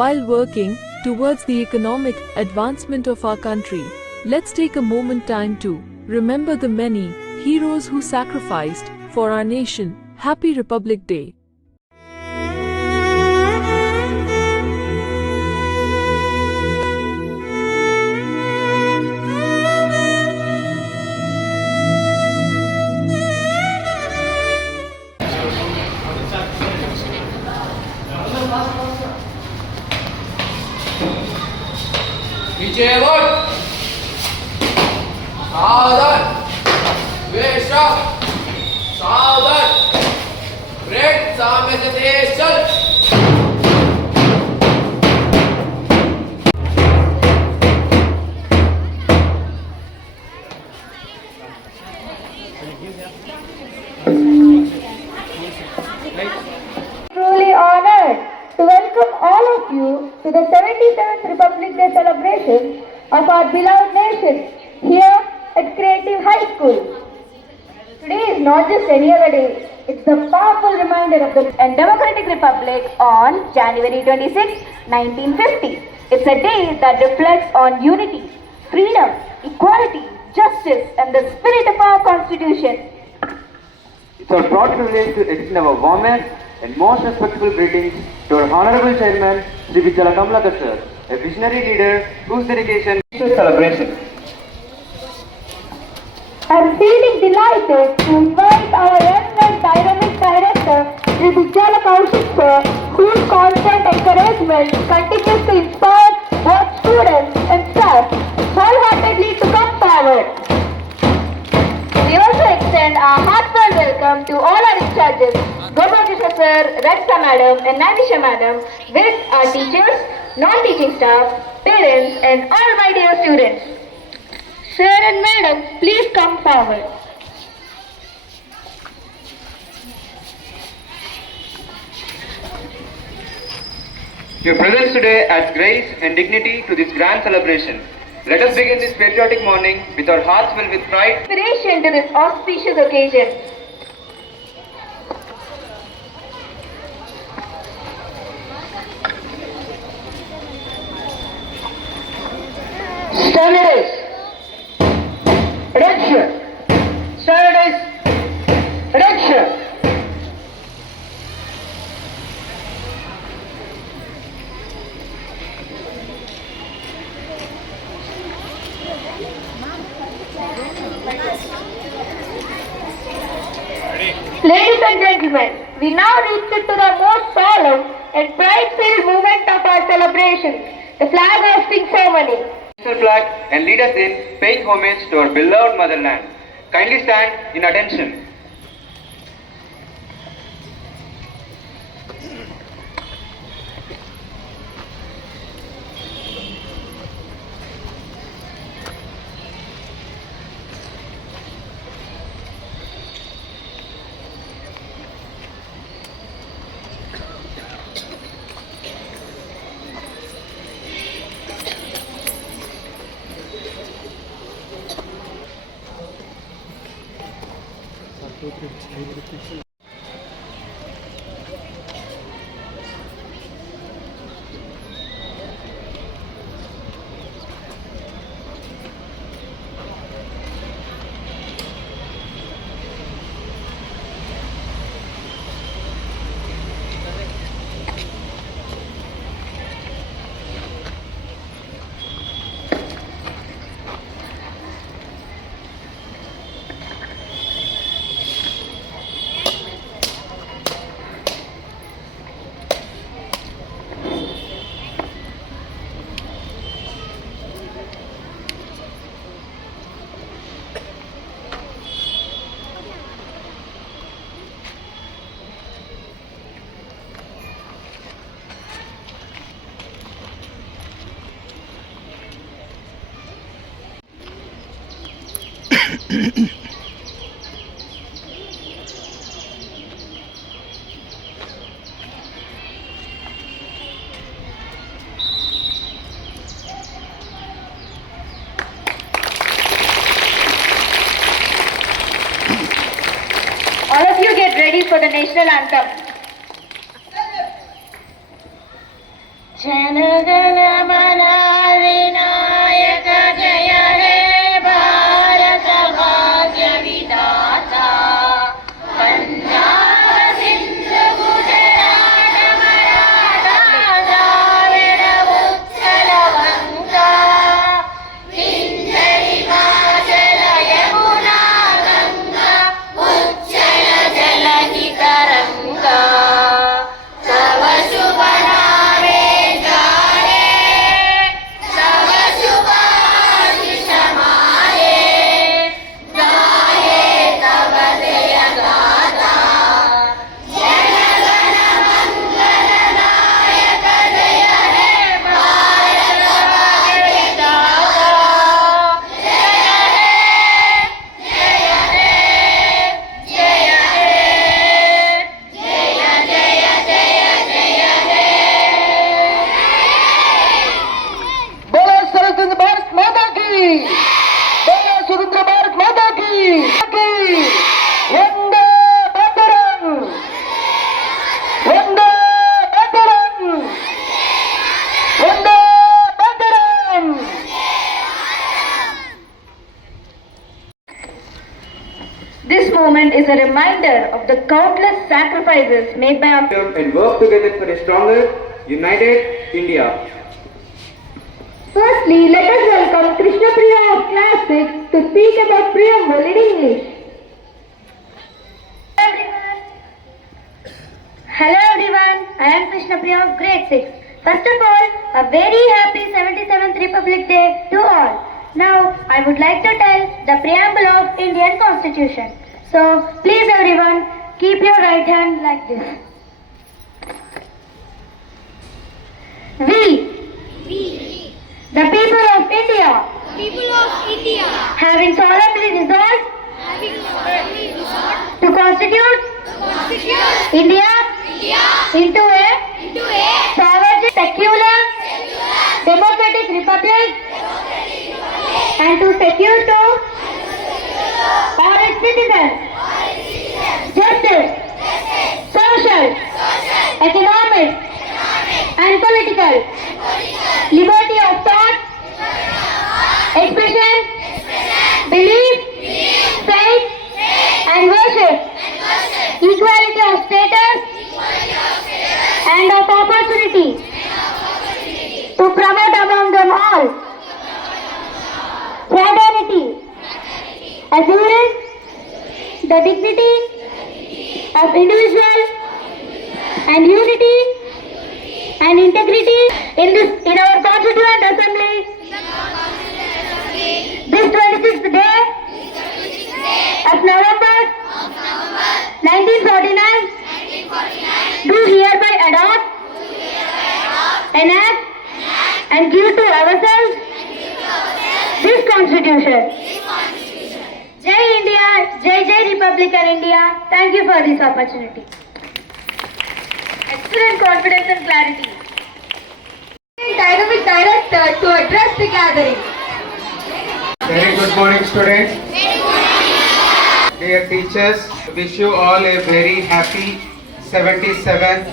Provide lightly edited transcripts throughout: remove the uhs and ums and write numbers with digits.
while working towards the economic advancement of our country. Let's take a moment time to remember the many heroes who sacrificed for our nation. Happy Republic Day. विजयवट सावधान वेशा सावधान break सामने से तेज चल Truly honored to welcome all of you to the 77th Republic Day celebration of our beloved nation here at Creative High School. Today is not just any other day, it's the powerful reminder of the Democratic Republic on January 26, 1950. It's a day that reflects on unity, freedom, equality, justice and the spirit of our Constitution. It's our proud privilege to extend our warmest and most respectful greetings to our Honorable Chairman, Sri Vijjala Kamalakar sir, a visionary leader whose dedication to celebration. I'm feeling delighted to invite our young and dynamic director, Sri Vijjala Kaushik sir, whose constant encouragement continues to inspire both students and staff wholeheartedly to come forward. We also extend our heartfelt welcome to all our in-charges, Gopalkrishna sir, Radhika madam and Nanisha madam, with our teachers, non-teaching staff, parents and all my dear students. Sir and madam, please come forward. Your presence today adds grace and dignity to this grand celebration. Let us begin this patriotic morning with our hearts filled with pride. Inspiration to this auspicious occasion. Standardize. Attention. Standardize. Attention. Ladies and gentlemen, we now reach to the most solemn and pride-filled moment of our celebration, the flag hosting ceremony. National flag and lead us in paying homage to our beloved motherland. Kindly stand in attention. All of you get ready for the national anthem. Jana Gana Mana Vinayak जय हे भारत भाग्य विधाता पंजाब सिंधु गुजरात मराठा द्राविड़ उत्कल वंगा हिंद हिमाचल यमुना गंगा उच्चल जलधि तरंगा तव शुभ नामे गाये तव शुभाशिष माये गाये तव जय गाथा जनगण मंगल नायक जय हे भारत भाग्य विधाता जय हे जय हे जय हे जय जय जय जय हे बोलो स्वतंत्र भारत माता की, बोलो स्वतंत्र भारत माता की Vande Mataram, Vande Mataram, Vande Mataram. This moment is a reminder of the countless sacrifices made by our And work together for a stronger, united India. Firstly, let us welcome Krishna Priya of Class 6 to speak about preamble in English. Hello everyone, I am Krishna Priya of Grade 6. First of all, a very happy 77th Republic Day to all. Now, I would like to tell the preamble of Indian Constitution. So, please everyone, keep your right hand like this. We, the people of India, having solemnly resolved to constitute India into a sovereign, secular, democratic republic and to secure to all its citizens justice, social, economic and political liberty of thought, expression, belief, faith and worship, equality of status and of opportunity to promote among them all fraternity, assurance the dignity of individual and unity and integrity in our Constituent Assembly this 26th day of November 1949 do hereby adopt, enact and give to ourselves this Constitution. Jai India, Jai Jai Republican India. Thank you for this opportunity. Excellent confidence and clarity. Dynamic director to address the gathering. Very good morning, students. Dear teachers, wish you all a very happy 77th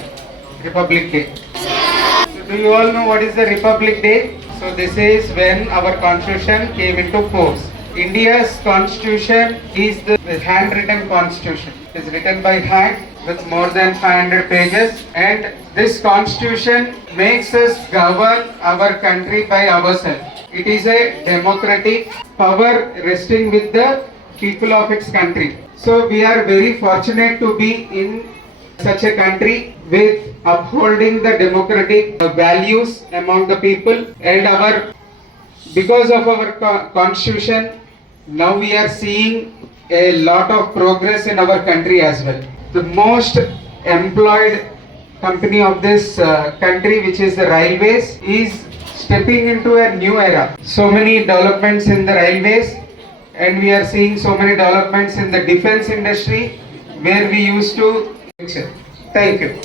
Republic Day. So do you all know what is the Republic Day? So this is when our constitution came into force. India's constitution is the handwritten constitution. It is written by hand with more than 500 pages, and this constitution makes us govern our country by ourselves. It is a democratic power resting with the people of its country. So we are very fortunate to be in such a country with upholding the democratic values among the people, and because of our constitution now we are seeing a lot of progress in our country as well. The most employed company of this country, which is the railways, is stepping into a new era. So many developments in the railways, and we are seeing so many developments in the defense industry where we used to. Thank you.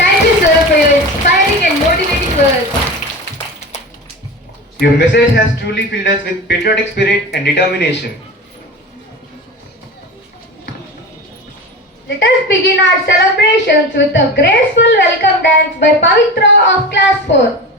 Thank you, sir, for your inspiring and motivating words. Your message has truly filled us with patriotic spirit and determination. Let us begin our celebrations with a graceful welcome dance by Pavitra of class 4.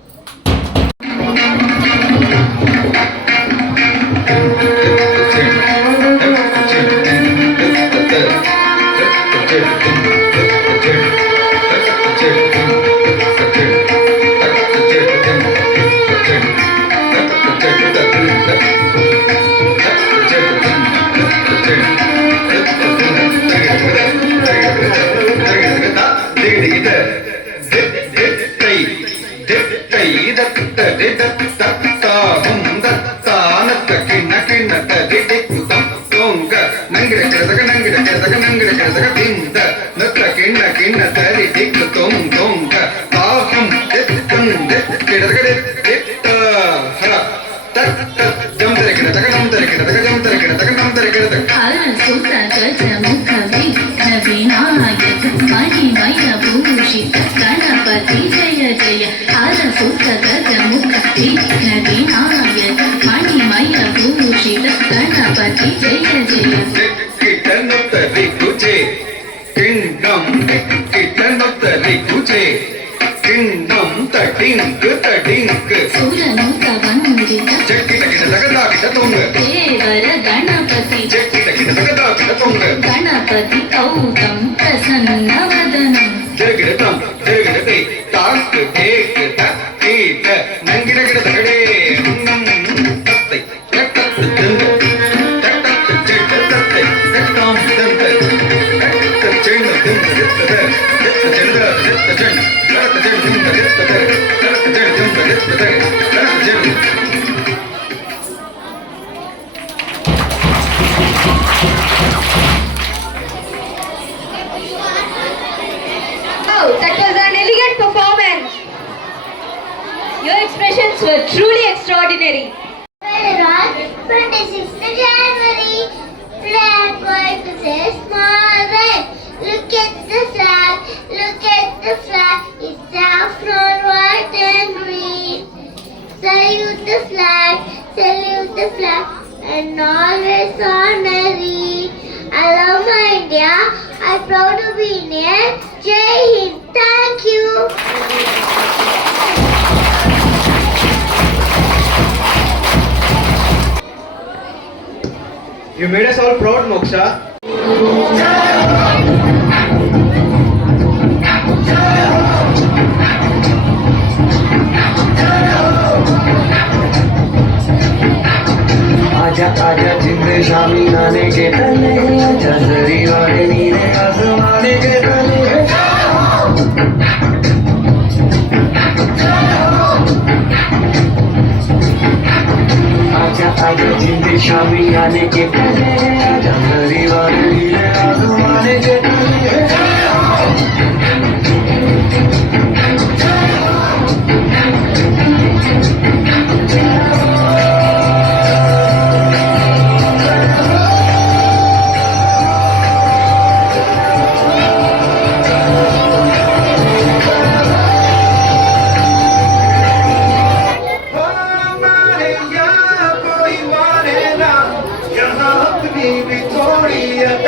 Ganpati जय जय हरसुत गजमुख विघ्नविनायक मणिमय भूषित गणपति जय जय Kingdom tadink सुरनुत वंदित देवर गणपति गणपति कौतं प्रसन्न वदनम् Oh, that was an elegant performance. Your expressions were truly extraordinary. 26th January, flag going to say small red. Look at the flag, look at the flag. It's saffron, white and green. Salute the flag, and always honorary. I love my India. I'm proud to be Indian. Jai Hind. Thank you. You made us all proud, Moksha. आजा आजा जिंदे शामी आने के तले आजा जरी वाले नीले आसमाने के तले आजा आजा जिंदे शामी आने के तले आजा जरी वाले नीले आसमाने के तले Victoria,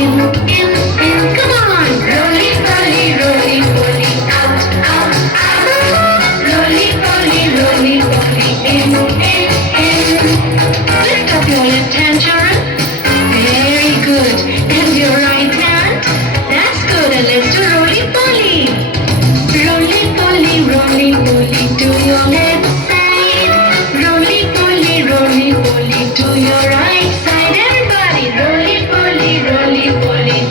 in, in, in. Come on, roly poly, out, out, out. Roly poly, in, in. Lift up your left hand, children. Very good. And your right hand. That's good. And let's do roly poly. Roly poly, to your left side. Roly poly, to your right side. Everybody, roly poly,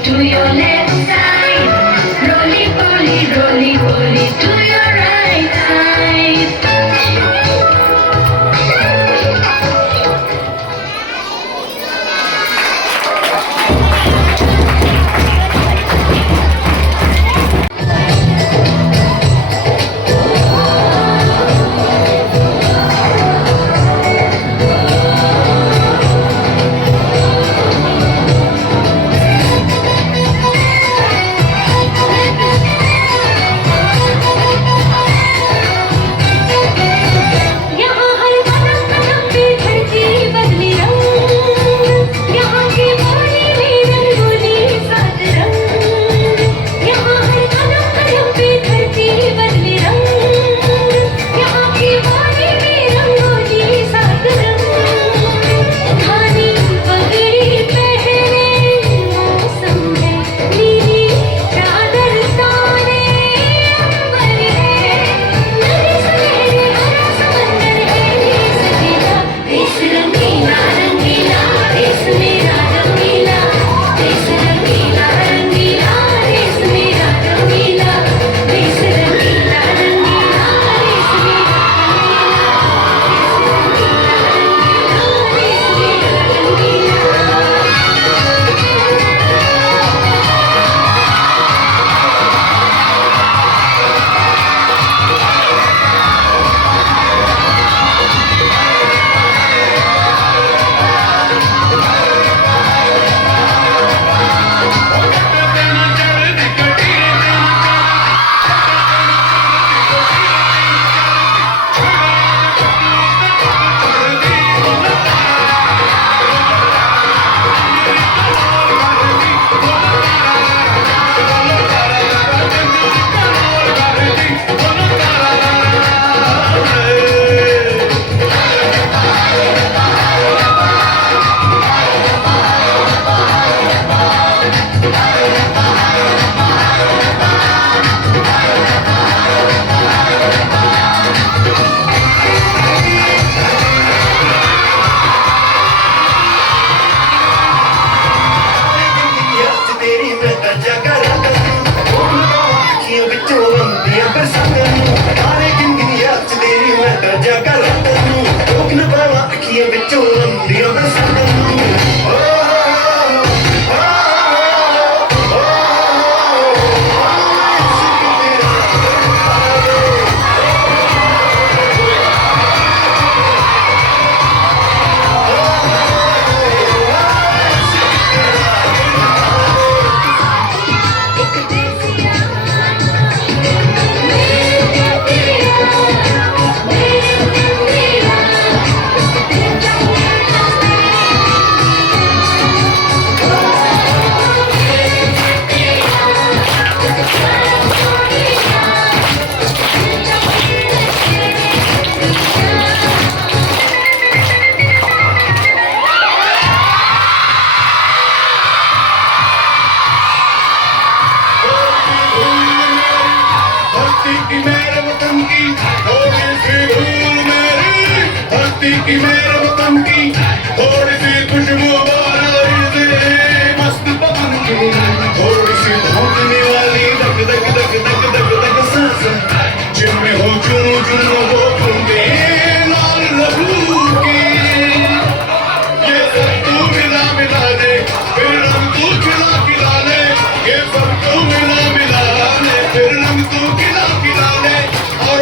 to your left side. Roly poly, to your right side. यहाँ हर कदम कदम पे धरती बदली रंग, यहाँ की वाणी में रंगोली सात रंग। यहाँ हर कदम कदम पे धरती बदली रंग, यहाँ की वाणी में रंगोली सात रंग। धानी पगड़ी पहने मौसम है, नीली चादर ताने अंबर है। नदी सुनहरे हरा समंदर है, देश रंगीला रंगीला, देश मेरा रंगीला। देश रंगीला रंगीला, देश मेरा रंगीला। देश रंगीला रंगीला, देश मेरा की मेरे वतन की थोड़ी सी खुशबू मस्त पवन की थोड़ी सी धोखने वाली धक धक धक धक धक धक सांस जिनमें हो चुनो चुनो वो फूंके लाल लहू के ये सब तू मिला मिला दे फिर रंग तू खिला ले ये सब तू मिला मिला ले फिर रंग तू खिला ले और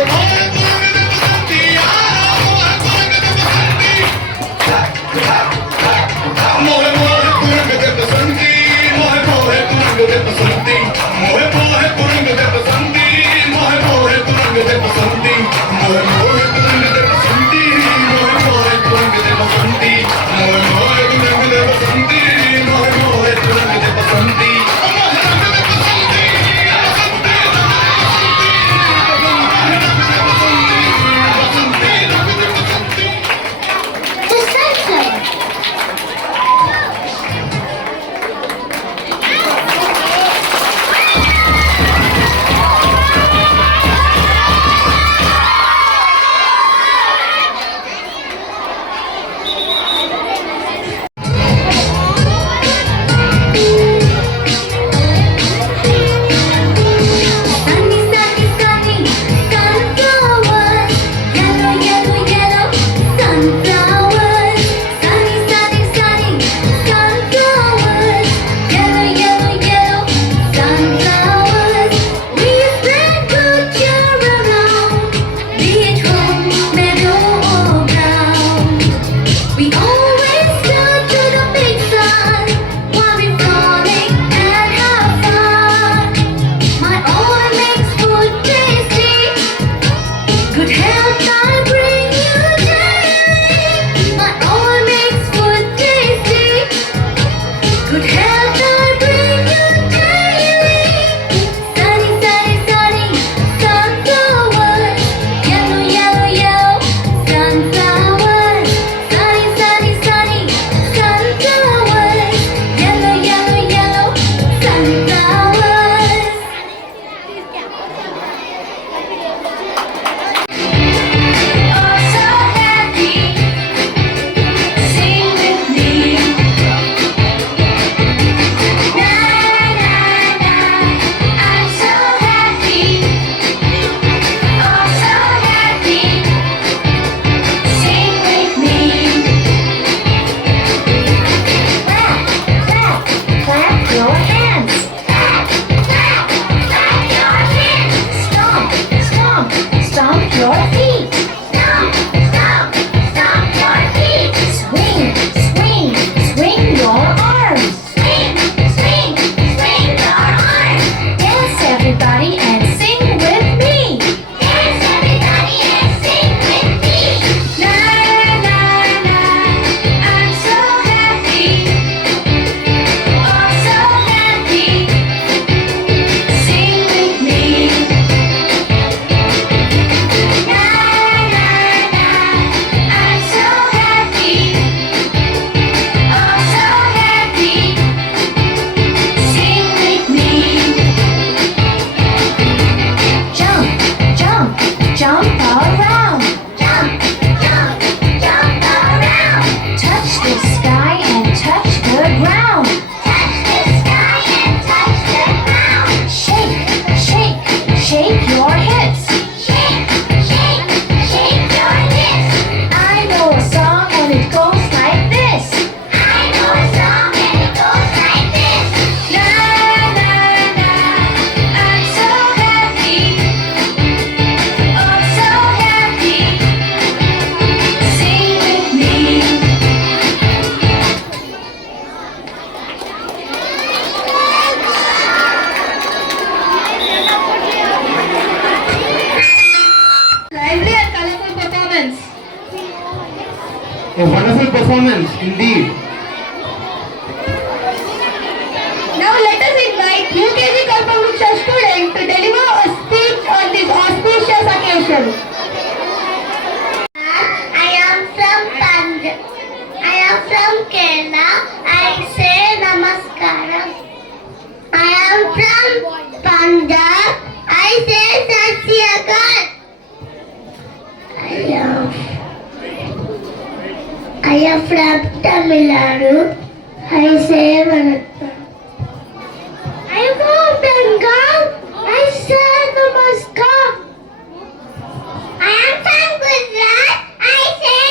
A wonderful performance indeed. Now let us invite UKG Kalpavruksha student to deliver a speech on this auspicious occasion. I am from Punjab. I am from Kerala. I say namaskaram. I am from Punjab. I say Sat Shri Akal. I am from Tamil Nadu. I say Vanakkam. I am from Bengal. I say namaskar. I am from Gujarat. I say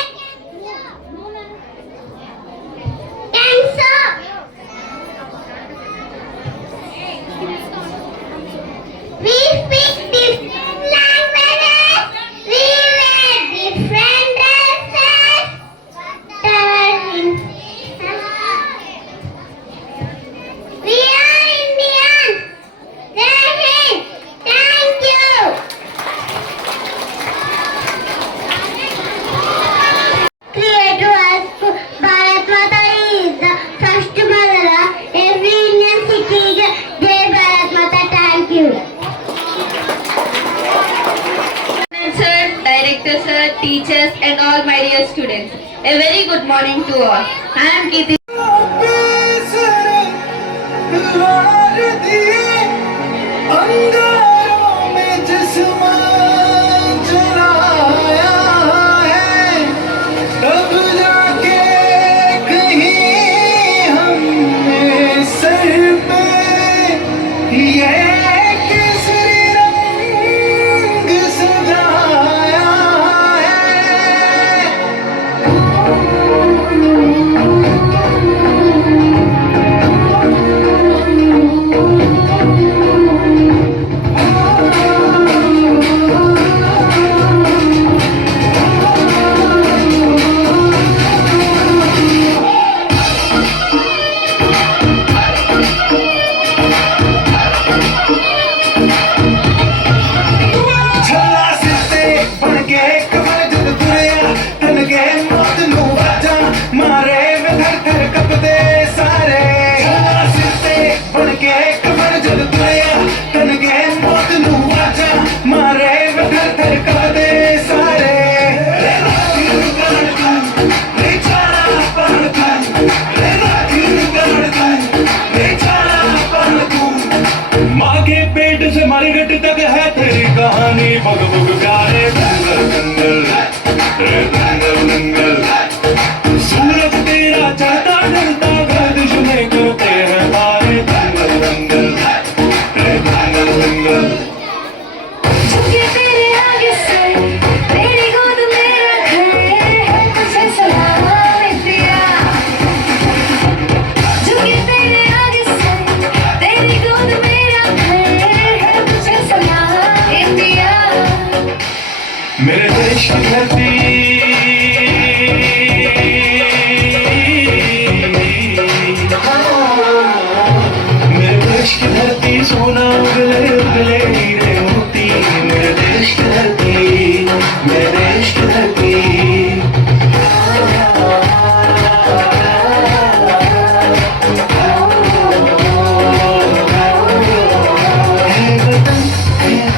thanks. We speak different languages. We wear different dresses. We are Indians. Jai Hind. Thank you. Creator us Bharat Mata is the first mother. Every Indian citizen. Jai Bharat Mata. Thank you. Sir, director sir, teachers and all my dear students. A very good morning to all. I am Kirti. मेरे देश की धरती मेरे देश की धरती सोना उगले उगले हीरे मोती मेरे देश की धरती मेरे देश की धरती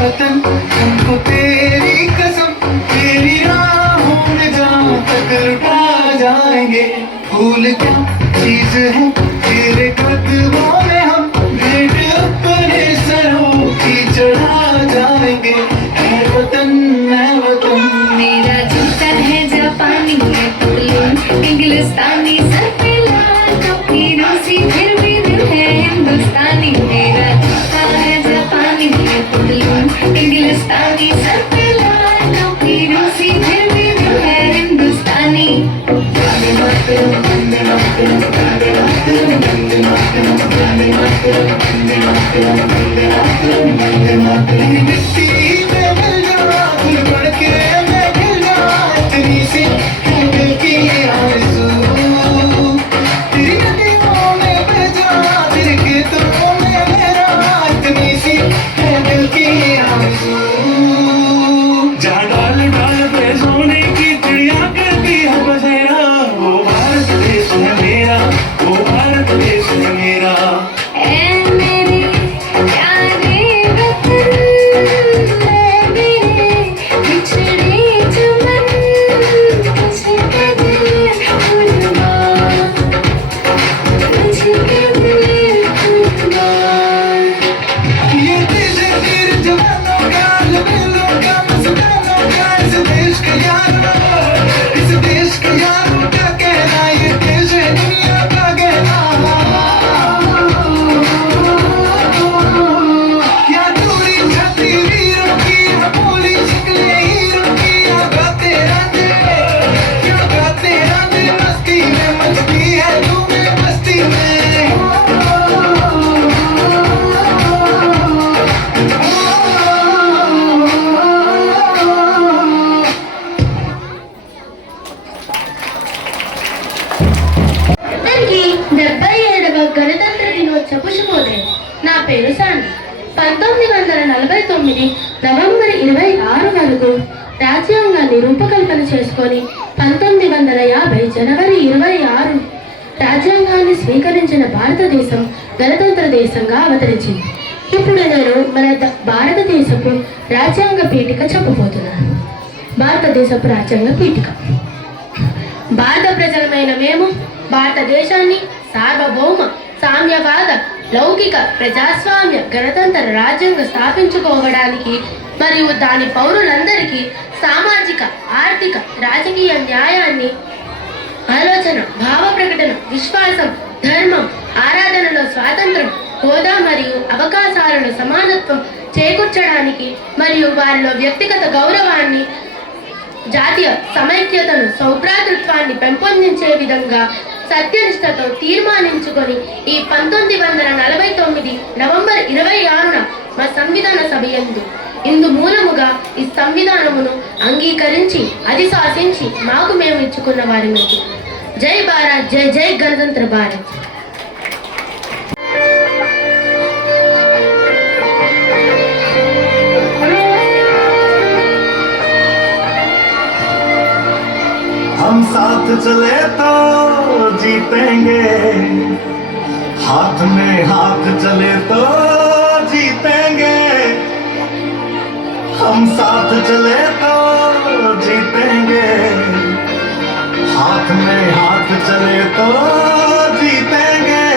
वतन हमको तेरी कसम तेरी राहों में जहाँ तक लुटा जाएंगे भूल क्या चीज है तेरे कदमों में हम भेंट अपने सरों की चढ़ा जाएंगे है वतन मेरा जूता है जापानी है पतलून इंग्लिस्तानी सर पे लाल टोपी रूसी फिर भी दिल है हिंदुस्तानी मेरा जूता है जापानी है पतलून इंग्लिस्तानी सर पे लाल टोपी रूसी फिर भी दिल है हिंदुस्तानी वंदे मातरम वंदे मातरम वंदे मातरम वंदे मातरम वंदे मातरम वंदे मातरम वंदे मातरम वंदे मातरम मिट्टी में मिल जा फूल बढ़ के मैं खिल जा इतनी सी है दिल की आरज़ू तेरी नदियों में बह जा तेरे खेतों में मेरा इतनी सी है दिल की आरज़ू जहाँ डाल डाल पे सोने की चिड़िया करती है बसेरा పేరు శాండీ. 1949 నవంబర్ 26 వరకు రాజ్యాంగాన్ని రూపకల్పన చేసుకొని 1950 జనవరి 26 రాజ్యాంగాన్ని స్వీకరించిన భారతదేశం గణతంత్ర దేశంగా అవతరించింది. ఇప్పుడు నేను మన భారతదేశపు రాజ్యాంగ పీఠిక చెప్పబోతున్నాను. భారతదేశపు రాజ్యాంగ పీఠిక. భారత ప్రజలమైన మేము భారతదేశాన్ని సార్వభౌమ సామ్యవాద లౌకిక ప్రజాస్వామ్య గణతంత్ర రాజ్యాంగ స్థాపించుకోవడానికి మరియు దాని పౌరులందరికీ సామాజిక ఆర్థిక రాజకీయ న్యాయాన్ని ఆలోచన భావ ప్రకటన విశ్వాసం ధర్మం ఆరాధనలో స్వాతంత్రం హోదా మరియు అవకాశాలను సమానత్వం చేకూర్చడానికి మరియు వారిలో వ్యక్తిగత గౌరవాన్ని జాతీయ సమైక్యతను సౌభ్రాతృత్వాన్ని పెంపొందించే విధంగా సత్యనిష్టతో తీర్మానించుకొని ఈ 1949 నవంబర్ 26న మా సంవిధాన సభ ఇందు మూలముగా ఈ సంవిధానమును అంగీకరించి అది శాసించి మాకు మేము ఇచ్చుకున్న వారి మీద. జై భారత్, జై జై గణతంత్ర భారత్. हम साथ चले तो जीतेंगे, हाथ में हाथ चले तो जीतेंगे, हम साथ चले तो जीतेंगे, हाथ में हाथ चले तो जीतेंगे,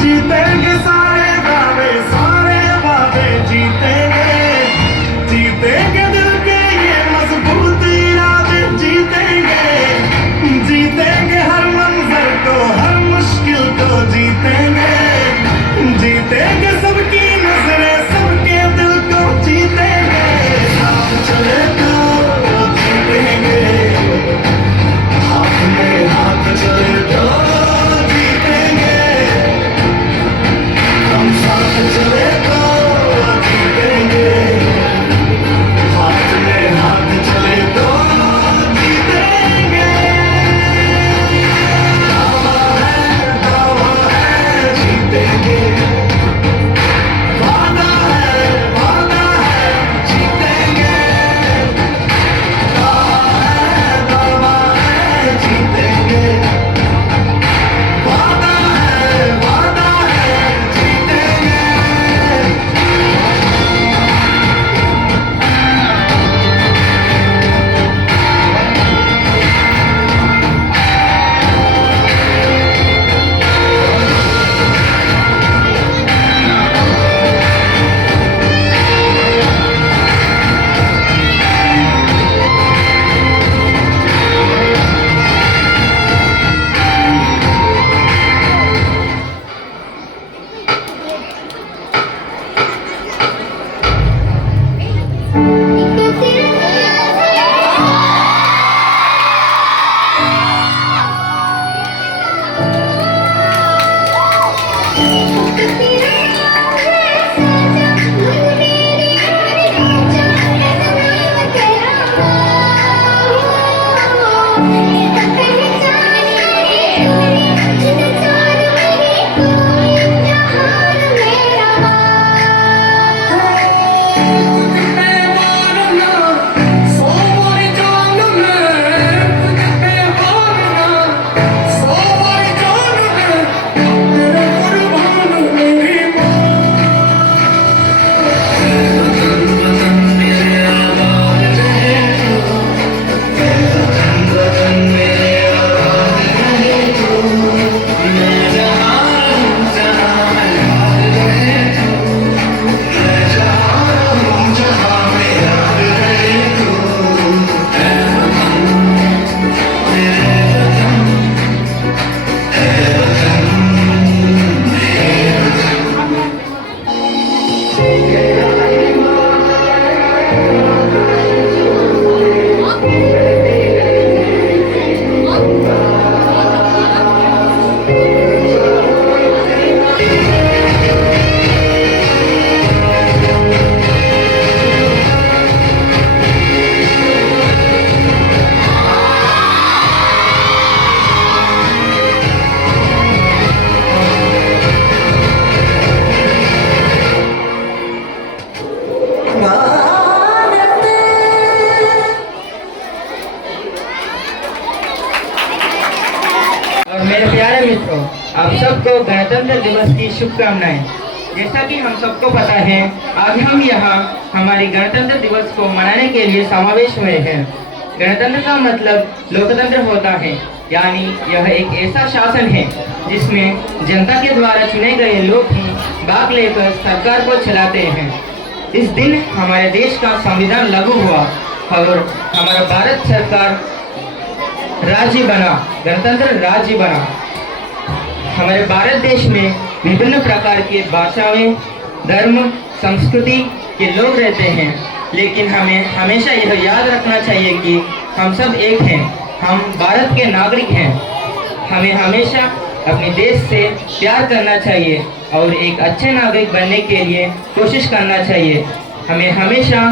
जीतेंगे सारे वादे जीतेंगे, जीतेंगे दिल के ये मजबूत इरादे जीतेंगे, जीतेंगे हर मंजर को हर मुश्किल को जीतेंगे, जीतेंगे सबकी नजरें सबके दिल को जीतेंगे, साथ चले तो जीतेंगे, हाथ में मेरे प्यारे मित्रों, आप सबको गणतंत्र दिवस की शुभकामनाएं। जैसा कि हम सबको पता है, आज हम यहाँ हमारी गणतंत्र दिवस को मनाने के लिए समावेश हुए हैं। गणतंत्र का मतलब लोकतंत्र होता है, यानी यह एक ऐसा शासन है जिसमें जनता के द्वारा चुने गए लोग ही भाग लेकर सरकार को चलाते हैं। इस दिन हमारे देश का संविधान लागू हुआ और हमारा भारत सरकार राज्य बना, गणतंत्र राज्य बना। हमारे भारत देश में विभिन्न प्रकार के भाषाएं, धर्म, संस्कृति के लोग रहते हैं, लेकिन हमें हमेशा यह याद रखना चाहिए कि हम सब एक हैं, हम भारत के नागरिक हैं। हमें हमेशा अपने देश से प्यार करना चाहिए और एक अच्छे नागरिक बनने के लिए कोशिश करना चाहिए। हमें हमेशा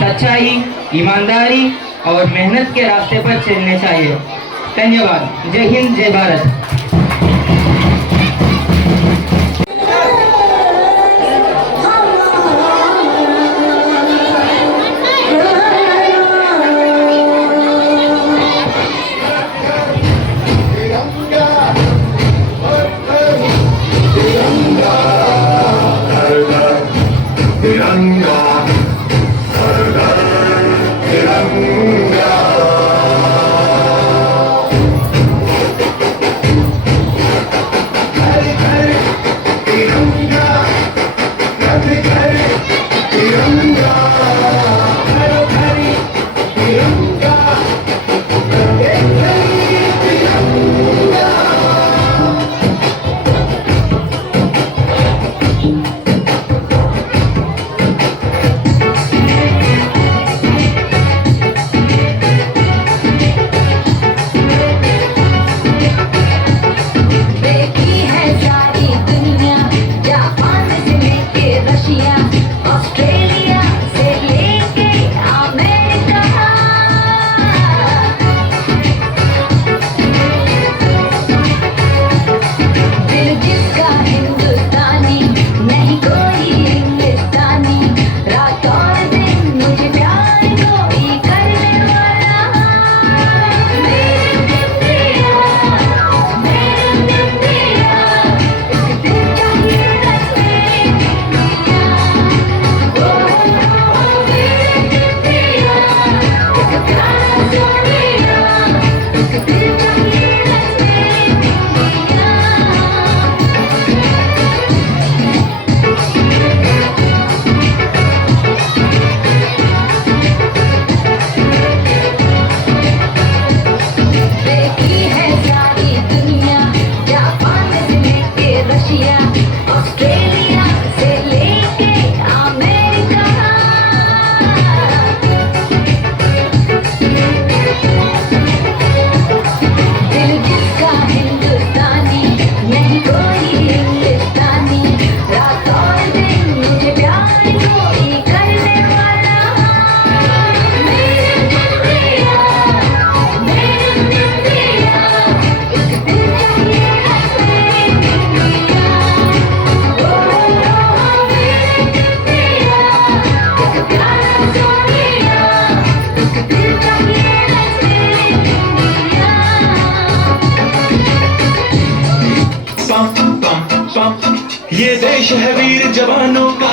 सच्चाई, ईमानदारी और मेहनत के रास्ते पर चलने चाहिए। धन्यवाद। जय हिंद, जय भारत। ये देश है वीर जवानों का।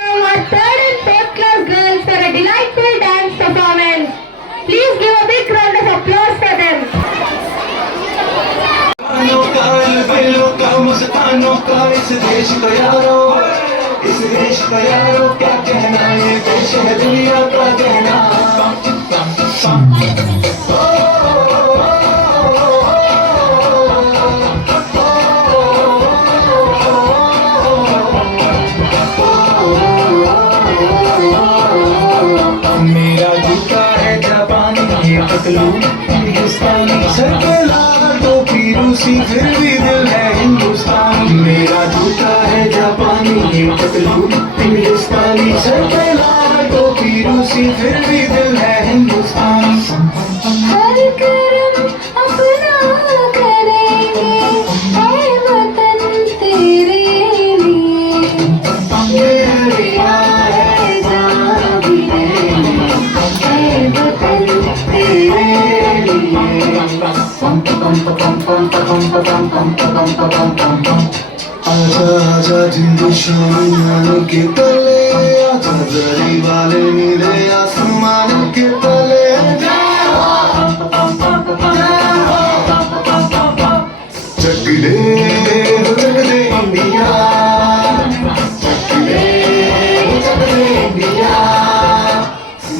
Our third and fourth class girls for a delightful dance performance. Please give a big round of applause for them. मुस्कानों का इस देश का यारो, इस देश का यारो क्या कहना, ये देश है दुनिया का कहना। मेरा जूता है जापानी, ये पतलून हिंदुस्तानी, सर पे लाल टोपी रूसी, फिर भी दिल है हिंदुस्तानी। मेरा जूता है जापानी, ये पतलून हिंदुस्तानी, सर पे लाल टोपी रूसी, फिर भी दिल है हिंदुस्तानी। हर कर्म अपना करेंगे, ऐ वतन तेरे लिए। ये है जान भी आजा आजा जिंदगी शामियाने के तले, आजा जरी वाले नीले आसमान के तले। चकले चकले इंडिया, चकले चकले इंडिया।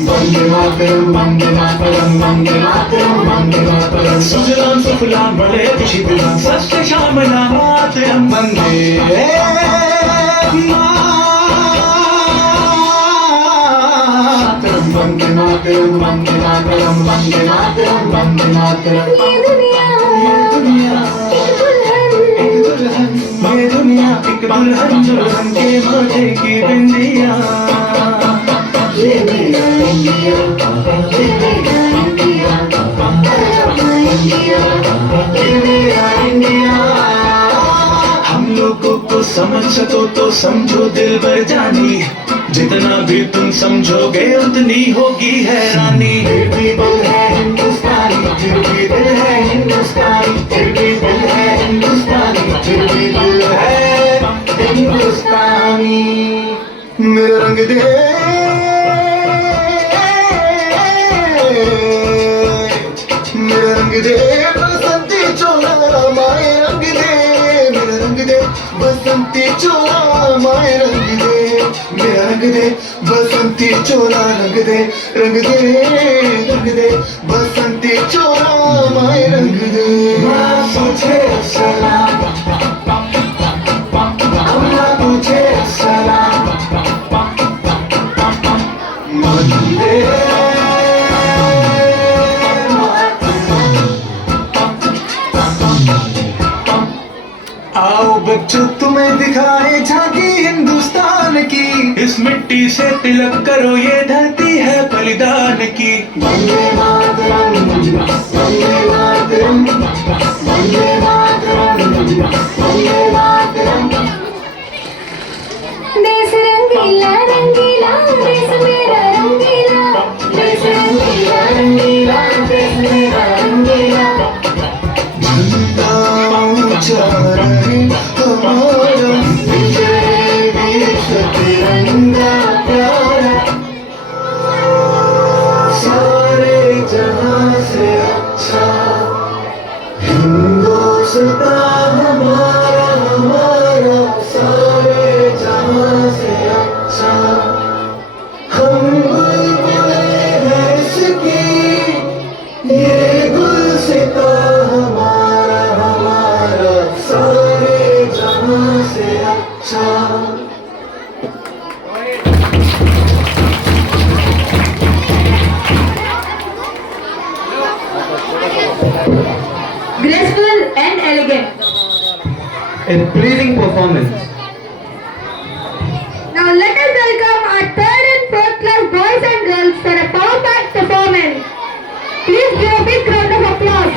वंदे मातरम वंदे मातरम वंदे मातरम वंदे मातरम। सुजलाम सुफलाम बड़े खुशी दिलाम सत्य श्यामला मातरम। वंदे मातरम वंदे मातरम वंदे मातरम वंदे मातरम वंदे मातरम। ये दुनिया एक दुल्हन, ये दुनिया एक दुल्हन, दुल्हन के माथे की बिंदिया। ये मेरा इंडिया, ये मेरा इंडिया, ये मेरा इंडिया। हम लोगों को समझ सको तो समझो दिल भर जानी, जितना भी तुम समझोगे उतनी होगी हैरानी। फिर भी दिल है हिंदुस्तानी, फिर भी दिल है हिंदुस्तानी, फिर भी दिल है हिंदुस्तानी, फिर भी दिल है हिंदुस्तानी। मेरा रंग दे मेरा रंग दे बसंती चोला माए रंग दे, मेरा रंग दे बसंती चोला माए रंग दे, मेरा रंग दे बसंती चोला रंग दे, रंग दे रंग दे बसंती चोला माए रंग दे। माँ तुझे सलाम, अम्मा तुझे सलाम, वंदे आओ बच्चों तुम्हें दिखाए झांकी हिंदुस्तान की, इस मिट्टी से तिलक करो ये धरती है बलिदान की। वंदे मातरम वंदे मातरम वंदे मातरम वंदे मातरम। देश रंगीला रंगीला देश मेरा रंगीला, देश रंगीला रंगीला देश मेरा रंगीला। झंडा ऊंचा रहे हमारा, विजय देश तिरंगा प्यारा, सारे जहां से अच्छा हिंदुस्तान हमारा हमारा, सारे जहां से अच्छा। हम बुलबुलें हैं इसकी, ये गुलसिता हमारा हमारा, सारे जहां से अच्छा। Graceful and elegant. A pleasing performance. Now let us welcome our third and fourth class boys and girls for a power packed performance. Please give a big round of applause.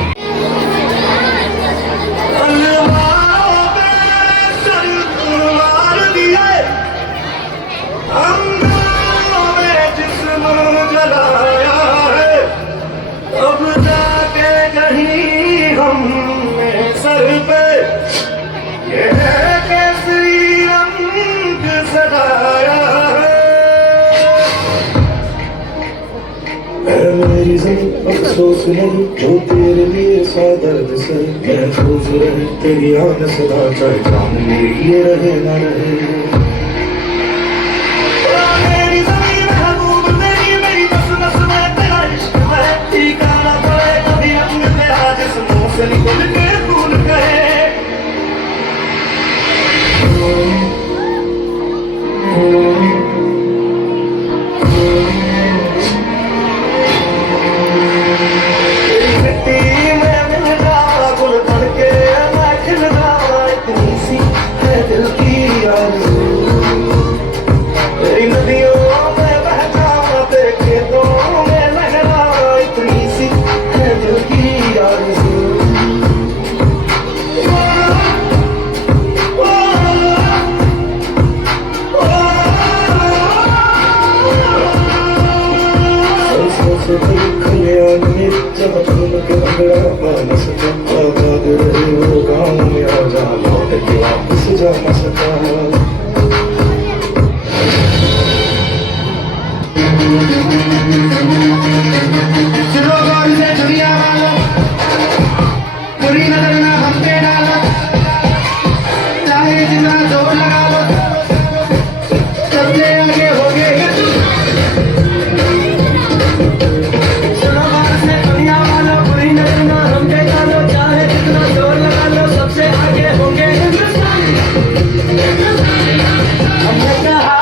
अब जाके कहीं हमने सर पे ये केसरी रंग सजाया है। मेरी ज़मीं अफसोस नहीं जो तेरे लिए सा दर्द से महफूज रहे, तेरी आन सदा चाहे जान मेरी ये रहे न रहे। मेरी ज़मीं महबूब तेरी, मेरी नस नस में तेरा इश्क है, ठिकाना पड़े कभी रंग तेरा जिस्मों से निकल के फूल गए। मिट्टी में मिल जा गुल बन के मैं खिल जाऊं, इतनी सी है दिल की आरज़ू। तेरी नदियों में बह जाऊं, तेरे खेतों में लहराऊं, इतनी सी है दिल की आरज़ू। खुले आंगन में जहाँ झूम के भंगड़ा मानस सुनो गौर से दुनिया वालों, बुरी नजर ना हम पे डालो, चाहे जितना जोर लगा लो, सबसे आगे होगे सुनो गौर से दुनिया वालों, बुरी नजर ना हम पे डालो, चाहे जितना जोर लगा लो, सबसे आगे होंगे हिंदुस्तानी। हमने कहा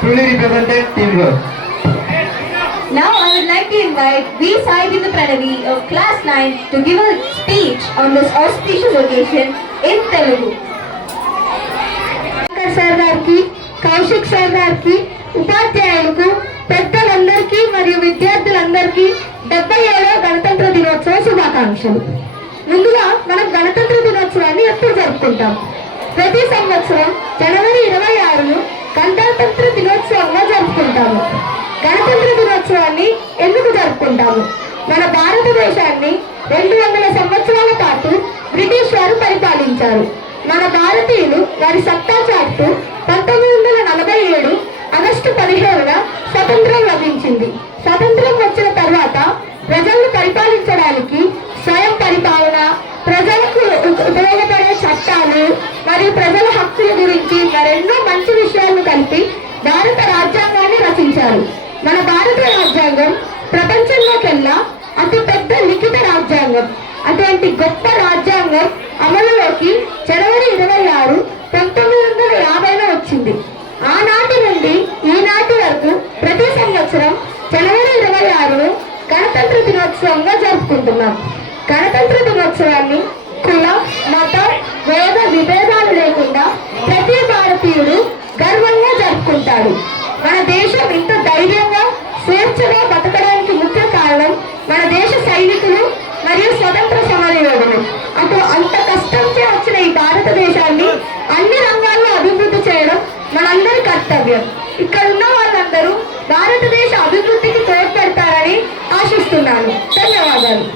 truly represented teamwork. Now I would like to invite V. Saibindu Pranavi of Class 9 to give a speech on this auspicious occasion in Telugu. Sir గారికి, కౌశిక్ సార్ గారికి, ఉపాధ్యాయులకు, పెద్దలందరికీ మరియు విద్యార్థులందరికీ 77వ గణతంత్ర దినోత్సవ శుభాకాంక్షలు. ముందుగా మనం గణతంత్ర దినోత్సవాన్ని ఎప్పుడు జరుపుకుంటాం? ప్రతి సంవత్సరం జనవరి 26ను గణతంత్ర దినోత్సవంగా జరుపుకుంటాము. గణతంత్ర దినోత్సవాన్ని ఎందుకు జరుపుకుంటాము? మన భారతదేశాన్ని 200 సంవత్సరాల పాటు బ్రిటిష్ వారు పరిపాలించారు. మన భారతీయులు వారి సత్తా చాటుతూ 1947 ఆగస్టు 17న స్వతంత్రం లభించింది. స్వతంత్రం వచ్చిన తర్వాత ప్రజలను పరిపాలించడానికి స్వయం పరిపాలన, ప్రజలకు ఉపయోగపడే చట్టాలు మరియు ప్రజల హక్కుల గురించి మరెన్నో మంచి విషయాలను కలిపి భారత రాజ్యాంగాన్ని రచించారు. మన భారత రాజ్యాంగం ప్రపంచంలోకెల్లా అతి పెద్ద లిఖిత రాజ్యాంగం. అటువంటి గొప్ప రాజ్యాంగం అమలులోకి జనవరి 26, 1950లో వచ్చింది. ఆనాటి నుండి ఈనాటి వరకు ప్రతి సంవత్సరం జనవరి 26ను గణతంత్ర దినోత్సవంగా జరుపుకుంటున్నాం. గణతంత్ర దినోత్సవాన్ని కుల, మత, వేద విభేదాలు లేకుండా ప్రతి భారతీయుడు గర్వంగా జరుపుకుంటాడు. మన దేశం ఇంత ధైర్యంగా, స్వేచ్ఛగా బతకడానికి ముఖ్య కారణం మన దేశ సైనికులు మరియు స్వతంత్ర సమరయోధులు. అంత కష్టంతో వచ్చిన ఈ భారతదేశాన్ని అన్ని రంగాల్లో అభివృద్ధి చేయడం మనందరి కర్తవ్యం. ఇక్కడ ఉన్న వాళ్ళందరూ భారతదేశ అభివృద్ధికి తోడ్పడతారని ఆశిస్తున్నాను. ధన్యవాదాలు.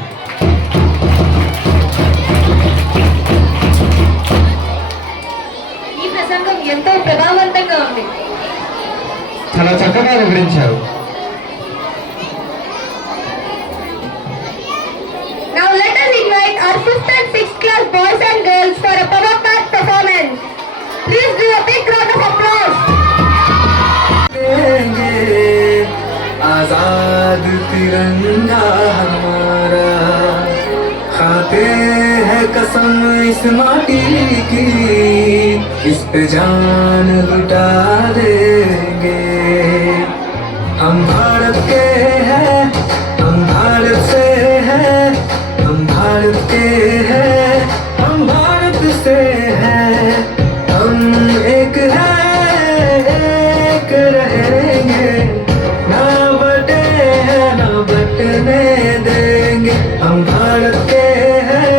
ఈ ప్రసంగం ఎంతో ప్రభావవంతంగా ఉంది. చాలా చక్కగా వివరించారు. Now let us invite our 5th and 6th class boys and girls for a power pack performance. Please do a big round of applause. आजाद तिरंगा हमारा, खाते हैं कसम इस माटी की, इस पे जान लुटा देंगे। हम भारत के हैं, हम भारत से हैं, हम भारत के हैं, हम भारत से हैं, हम एक हैं, एक रहेंगे, ना बटे हैं ना बटने देंगे। हम भारत के हैं,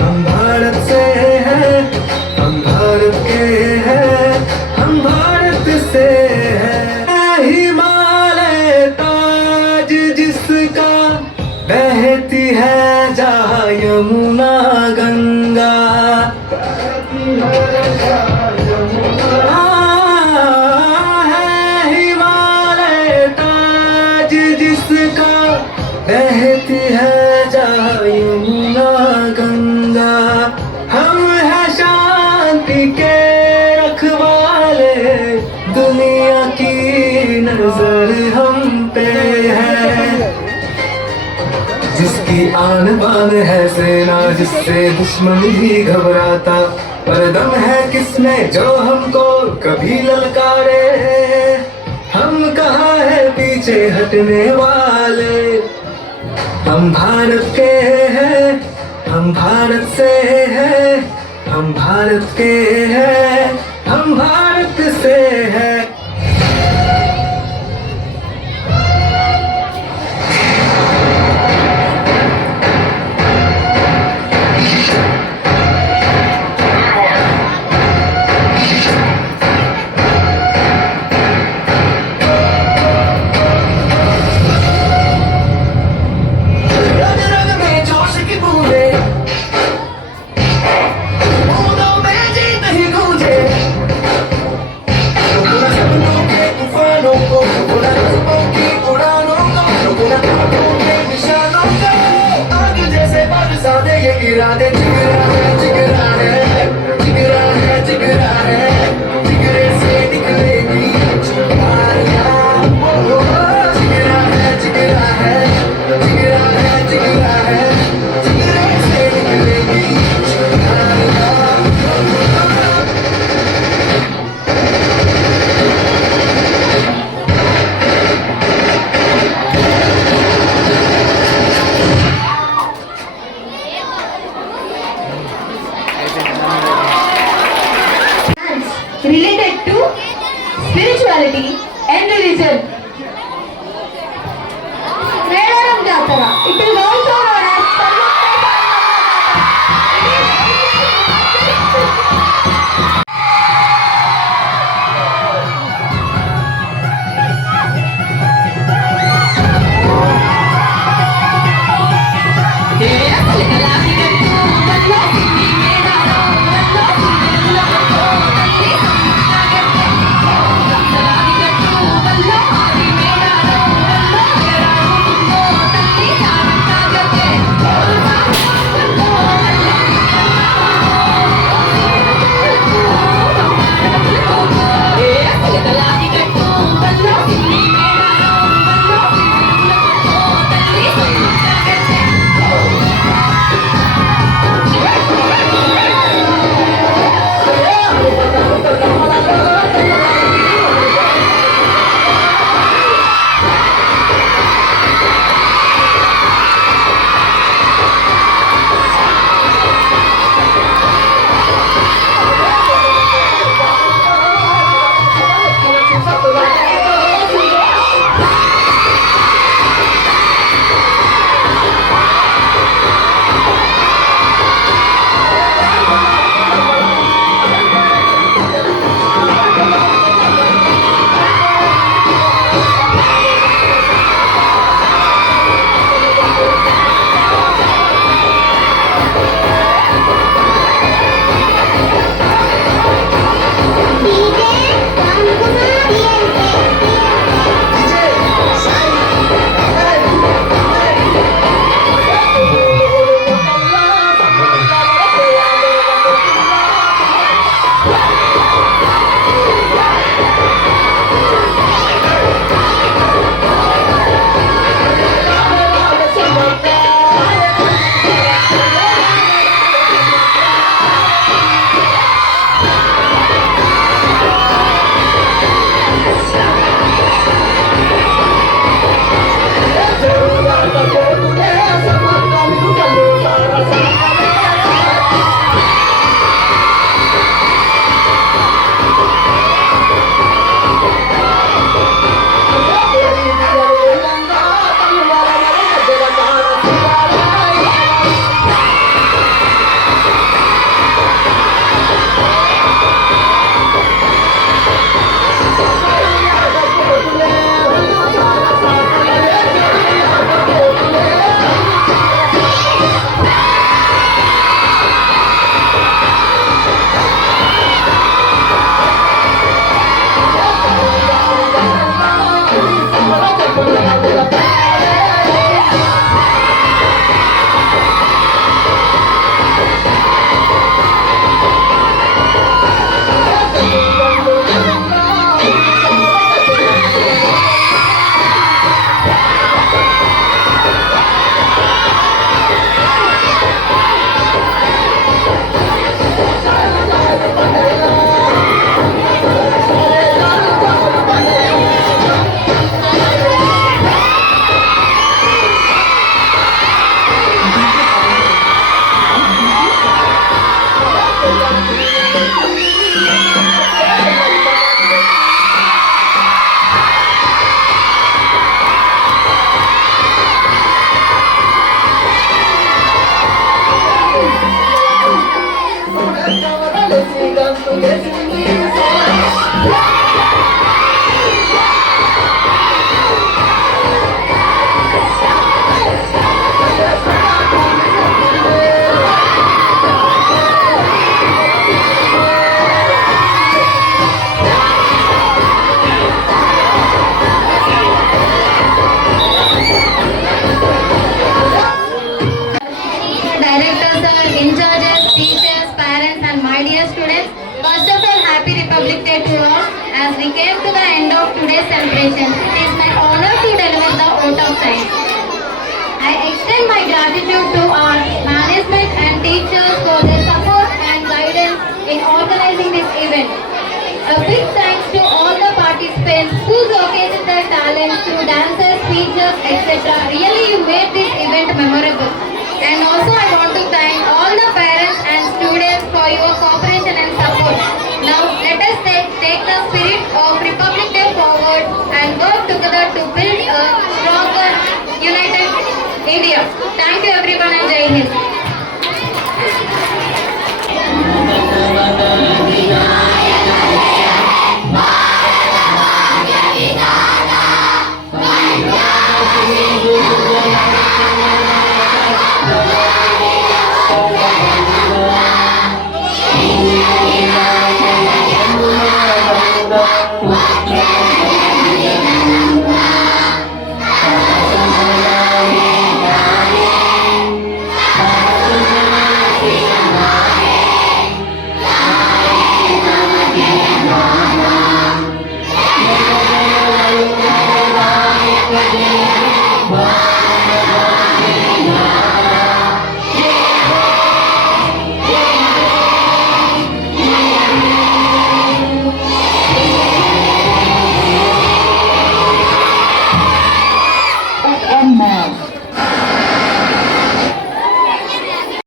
हम भारत से हैं, हम भारत के हैं, हम भारत से बहती है जहाँ यमुना गंगा, है हिमालय ताज जिसका, बहती है जहाँ यमुना गंगा। हम है शांति के रखवाले, दुनिया की नजर हम पे है, जिसकी आन बान है सेना, जिससे दुश्मन भी घबराता। पर दम है किसमें जो हमको कभी ललकारे, हम कहाँ है पीछे हटने वाले। हम भारत के हैं, हम भारत से हैं, हम भारत के हैं, हम भारत से हैं। इरादे जिगरा है, जिगरा है, जिगरा है, जिगरा है, जिगरे से निकलेगी चिंगारियां। जिगरा है, जिगरा है, जिगरा है, जिगरा है, जिगरे से निकलेगी चिंगारियां। related to spirituality and religion. Medaram Jatara. It is also known as Directors, in charges, teachers, parents, and my dear students, first of all, happy Republic Day to all. As we came to the end of today's celebration, it is my honor to deliver the vote of thanks. I extend my gratitude to our management and teachers for their support and guidance in organizing this event. A big thanks to all the participants who showcased their talents through dances, speeches, etc. Really, you made this event memorable. And also I want to thank all the parents and students for your cooperation and support. Now let us take the spirit of Republic Day forward and work together to build a stronger, united India. Thank you everyone and Jai Hind.